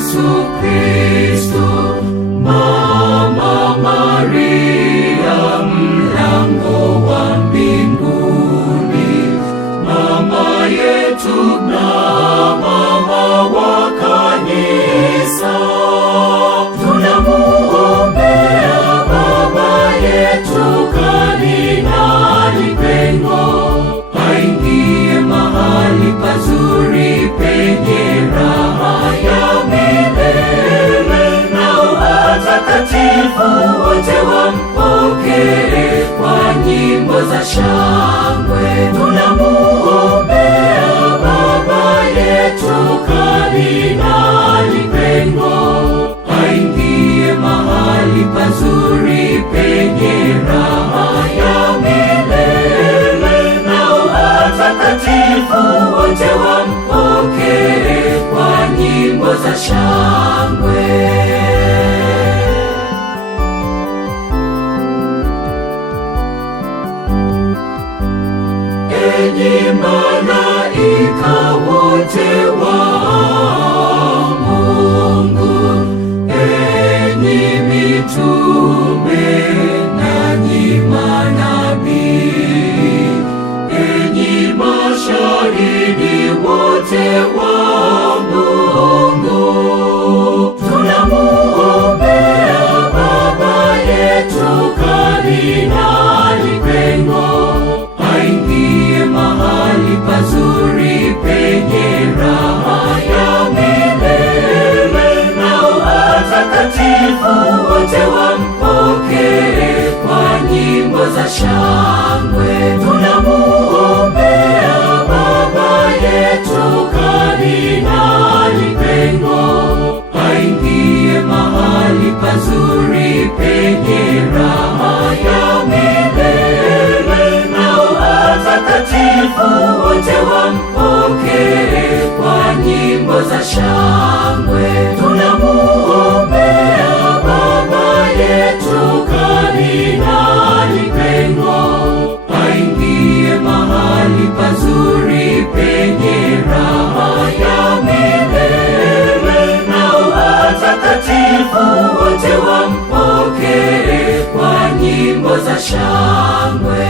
Yesu Kristo. Mama Maria, mlango wa mbinguni, mama yetu na mama wa kanisa. Tunamuombea baba yetu Kardinali Pengo, aingie mahali pazuri penye raha ya milele, na watakatifu wote wampokee kwa nyimbo za shangwe. Tunamuombea baba yetu Kardinali Pengo, aingie mahali pazuri penye raha ya milele, na watakatifu wote wampokee kwa nyimbo za shangwe. Enyi malaika wote wa Mungu, enyi mitume nanyi manabii, enyi mashahidi wote wa Mungu, tunamuombea baba yetu Kardinali Pengo, aingie mahali pazuri penye raha ya milele, na watakatifu wote wampokee kwa nyimbo za shangwe. Tunamuombea baba yetu Kardinali Pengo, aingie mahali pazuri penye raha ya milele, na watakatifu wote wampokee kwa nyimbo za shangwe. Tunamuombea baba yetu Kardinali Pengo, aingie mahali pazuri penye raha ya milele, na watakatifu wote wampokee kwa nyimbo za shangwe.